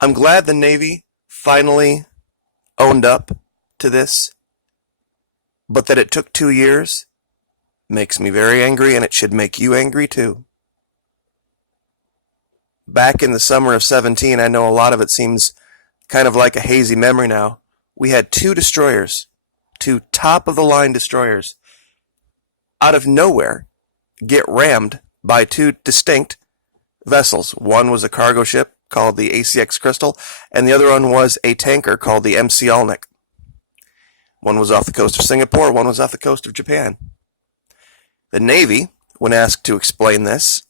I'm glad the Navy finally owned up to this, but that it took 2 years makes me very angry, and it should make you angry too. Back in the summer of 17, I know a lot of it seems kind of like a hazy memory now. We had two destroyers, two top-of-the-line destroyers, out of nowhere get rammed by two distinct vessels. One was a cargo ship called the ACX Crystal, and the other one was a tanker called the MC Alnick. One was off the coast of Singapore, one was off the coast of Japan. The Navy, when asked to explain this,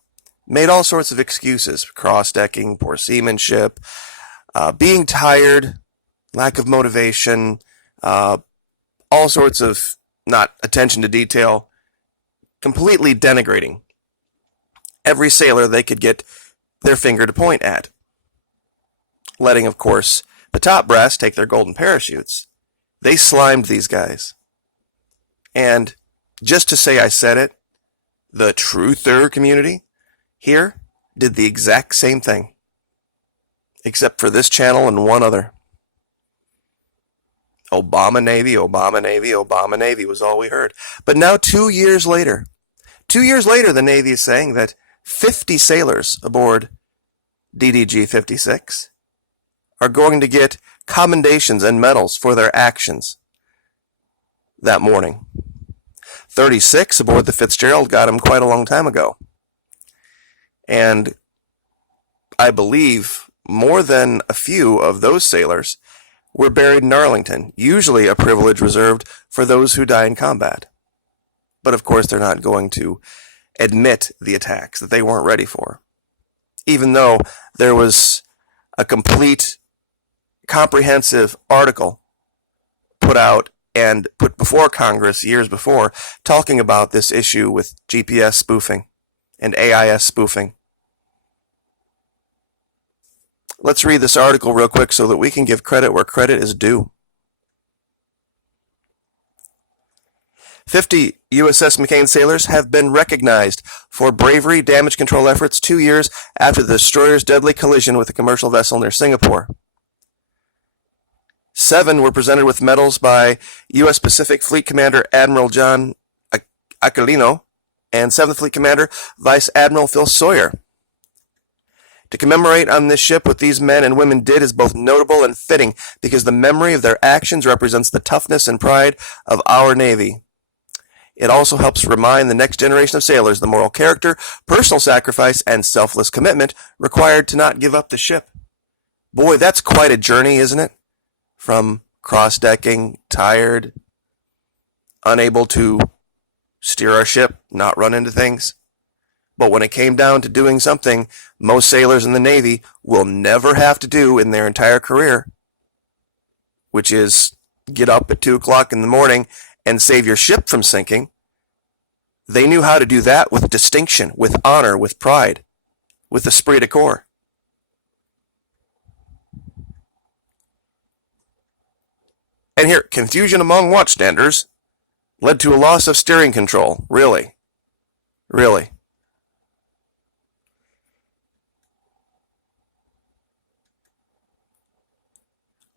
made all sorts of excuses: cross-decking, poor seamanship, being tired, lack of motivation, all sorts of not attention to detail, completely denigrating every sailor they could get their finger to point at. Letting, of course, the top brass take their golden parachutes. They slimed these guys. And just to say I said it, the truther community here did the exact same thing. Except for this channel and one other. Obama Navy, Obama Navy, Obama Navy was all we heard. But now 2 years later, the Navy is saying that 50 sailors aboard DDG 56 are going to get commendations and medals for their actions that morning. 36 aboard the Fitzgerald got them quite a long time ago. And I believe more than a few of those sailors were buried in Arlington, usually a privilege reserved for those who die in combat. But of course they're not going to admit the attacks that they weren't ready for. Even though there was a complete, comprehensive article put out and put before Congress years before, talking about this issue with GPS spoofing and AIS spoofing. Let's read this article real quick so that we can give credit where credit is due. 50 USS McCain sailors have been recognized for bravery damage control efforts 2 years after the destroyer's deadly collision with a commercial vessel near Singapore. 7 were presented with medals by U.S. Pacific Fleet Commander Admiral John Aquilino and 7th Fleet Commander Vice Admiral Phil Sawyer. To commemorate on this ship what these men and women did is both notable and fitting because the memory of their actions represents the toughness and pride of our Navy. It also helps remind the next generation of sailors the moral character, personal sacrifice, and selfless commitment required to not give up the ship. Boy, that's quite a journey, isn't it? From cross-decking, tired, unable to steer our ship, not run into things. But when it came down to doing something most sailors in the Navy will never have to do in their entire career, which is get up at 2 o'clock in the morning and save your ship from sinking, they knew how to do that with distinction, with honor, with pride, with esprit de corps. And here, confusion among watchstanders led to a loss of steering control. Really? Really?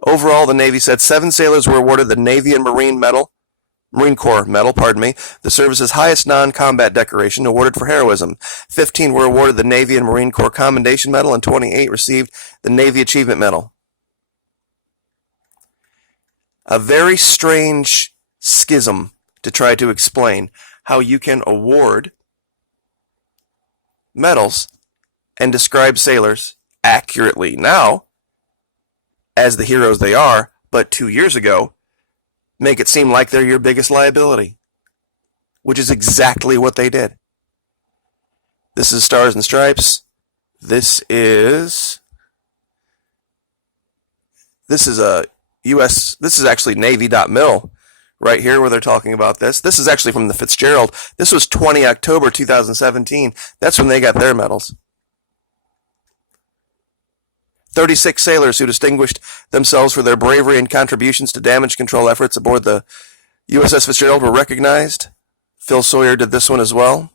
Overall, the Navy said 7 sailors were awarded the Navy and Marine Corps Medal, the service's highest non-combat decoration awarded for heroism. 15 were awarded the Navy and Marine Corps Commendation Medal, and 28 received the Navy Achievement Medal. A very strange schism to try to explain how you can award medals and describe sailors accurately now as the heroes they are, but 2 years ago make it seem like they're your biggest liability, which is exactly what they did. This is Stars and Stripes. This is a U.S. This is actually Navy.mil right here where they're talking about this. This is actually from the Fitzgerald. This was 20 October 2017. That's when they got their medals. 36 sailors who distinguished themselves for their bravery and contributions to damage control efforts aboard the USS Fitzgerald were recognized. Phil Sawyer did this one as well.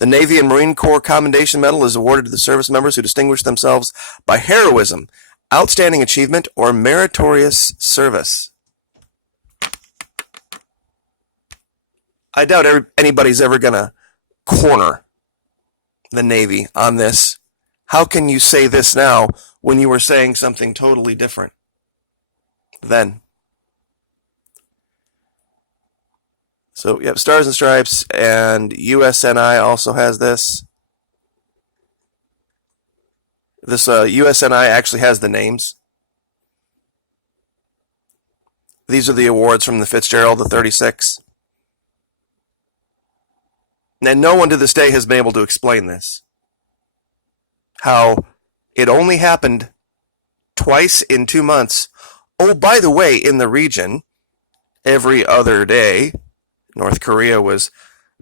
The Navy and Marine Corps Commendation Medal is awarded to the service members who distinguish themselves by heroism, outstanding achievement, or meritorious service. I doubt anybody's ever going to corner the Navy on this. How can you say this now when you were saying something totally different then? So, yep, Stars and Stripes, and USNI also has this. This USNI actually has the names. These are the awards from the Fitzgerald, the 36. And no one to this day has been able to explain this. How it only happened twice in 2 months. Oh, by the way, in the region, every other day, North Korea was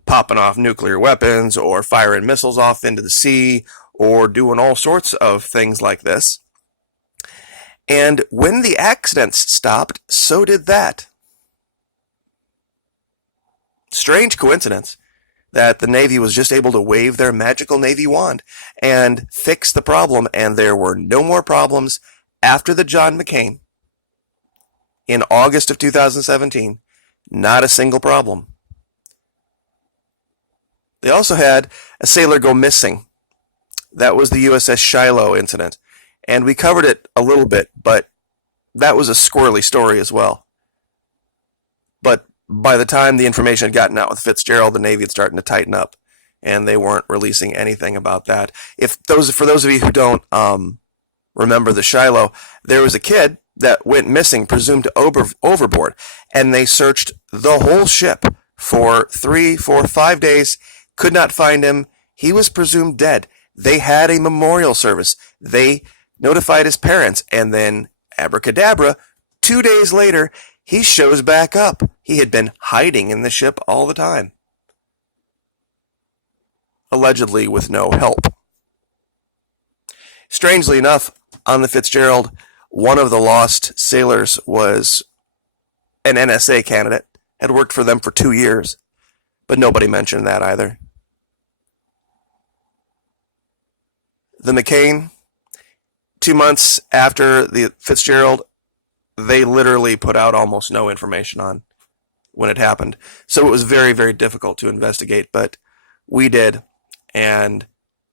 popping off nuclear weapons or firing missiles off into the sea or doing all sorts of things like this. And when the accidents stopped, so did that. Strange coincidence that the Navy was just able to wave their magical Navy wand and fix the problem, and there were no more problems after the John McCain in August of 2017. Not a single problem. They also had a sailor go missing. That was the USS Shiloh incident. And we covered it a little bit, but that was a squirrely story as well. But by the time the information had gotten out with Fitzgerald, the Navy had started to tighten up, and they weren't releasing anything about that. For those of you who don't remember the Shiloh, there was a kid that went missing, presumed overboard, and they searched the whole ship for 3, 4, 5 days, could not find him. He was presumed dead. They had a memorial service. They notified his parents, and then abracadabra, 2 days later, he shows back up. He had been hiding in the ship all the time, allegedly with no help. Strangely enough, on the Fitzgerald, one of the lost sailors was an NSA candidate, had worked for them for 2 years, but nobody mentioned that either. The McCain, 2 months after the Fitzgerald, they literally put out almost no information on when it happened. So it was very, very difficult to investigate, but we did. And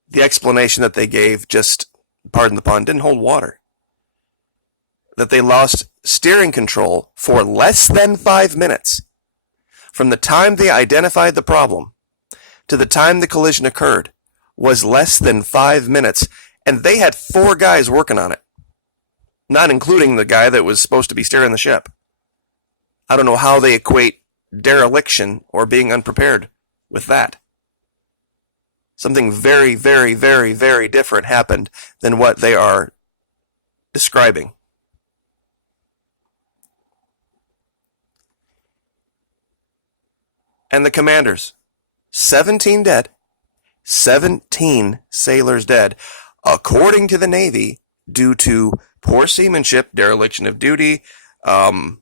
the explanation that they gave, just, pardon the pun, didn't hold water. That they lost steering control for less than 5 minutes. From the time they identified the problem to the time the collision occurred was less than 5 minutes. And they had 4 guys working on it, not including the guy that was supposed to be steering the ship. I don't know how they equate dereliction or being unprepared with that. Something very, very, very, very different happened than what they are describing. And the commanders, 17 dead, 17 sailors dead, according to the Navy, due to poor seamanship, dereliction of duty, poor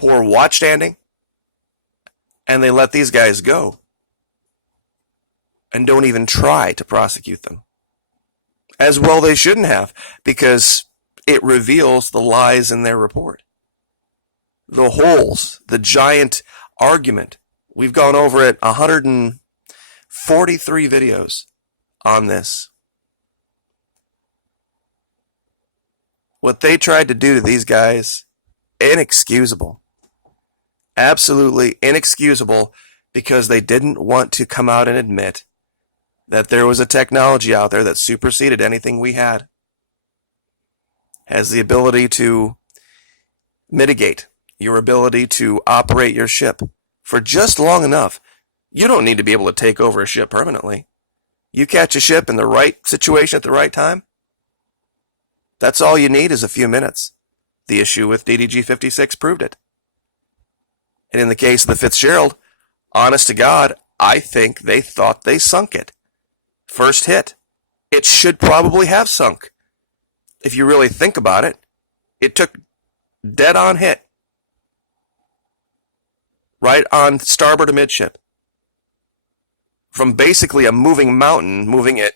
watchstanding, and they let these guys go and don't even try to prosecute them. As well they shouldn't have, because it reveals the lies in their report. The holes, the giant argument. We've gone over it 143 videos on this. What they tried to do to these guys, inexcusable. Absolutely inexcusable, because they didn't want to come out and admit that there was a technology out there that superseded anything we had. Has the ability to mitigate your ability to operate your ship for just long enough. You don't need to be able to take over a ship permanently. You catch a ship in the right situation at the right time, that's all you need is a few minutes. The issue with DDG-56 proved it. And in the case of the Fitzgerald, honest to God, I think they thought they sunk it. First hit. It should probably have sunk. If you really think about it, it took dead on hit. Right on starboard amidship. from basically a moving mountain, moving it,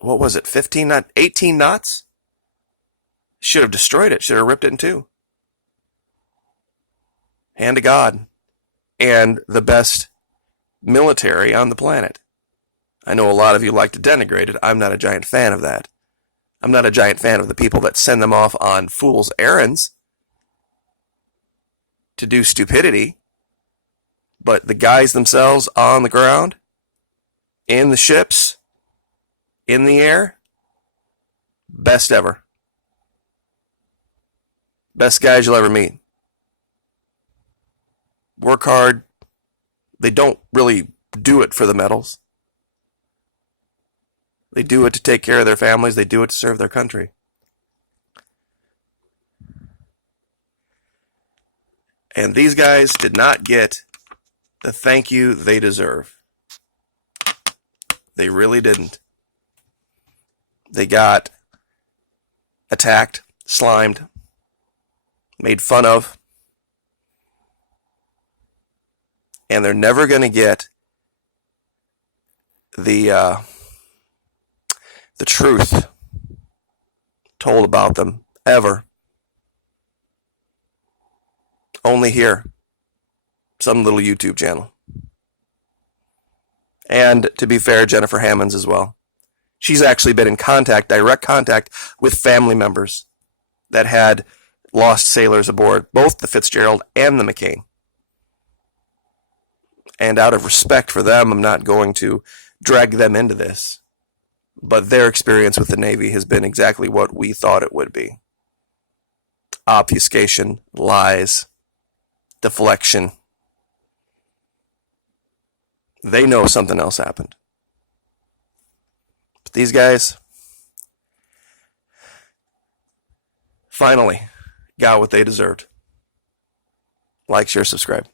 what was it, 15 knots, 18 knots? Should have destroyed it, should have ripped it in two. Hand to God. And the best military on the planet. I know a lot of you like to denigrate it. I'm not a giant fan of that. I'm not a giant fan of the people that send them off on fool's errands to do stupidity. But the guys themselves on the ground, in the ships, in the air, best ever. Best guys you'll ever meet. Work hard. They don't really do it for the medals. They do it to take care of their families. They do it to serve their country. And these guys did not get the thank you they deserve. They really didn't. They got attacked, slimed, made fun of, and they're never going to get the truth told about them, ever. Only here. Some little YouTube channel. And to be fair, Jennifer Hammonds as well. She's actually been in contact, direct contact, with family members that had lost sailors aboard, both the Fitzgerald and the McCain. And out of respect for them, I'm not going to drag them into this. But their experience with the Navy has been exactly what we thought it would be. Obfuscation, lies, deflection. They know something else happened. But these guys finally got what they deserved. Like, share, subscribe.